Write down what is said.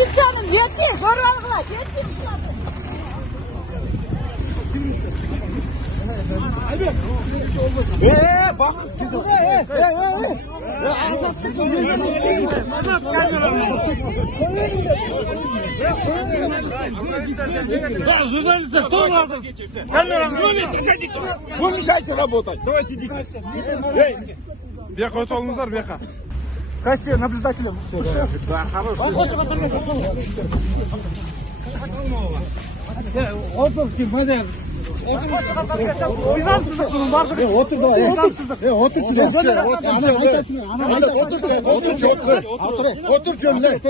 Milisyonum yetti. Zorbalıklar yetti. Bak. Журналисты кто надо? Вы мешаете работать. Давайте идите. Беха, это Алмазар, Беха. Костя, наблюдателем. Да, хороший. Otur madem. Nizamsızlık bunun vardır. Otur da. Nizamsızlık. Otur şuraya. Otur şöyle. Otur şöyle.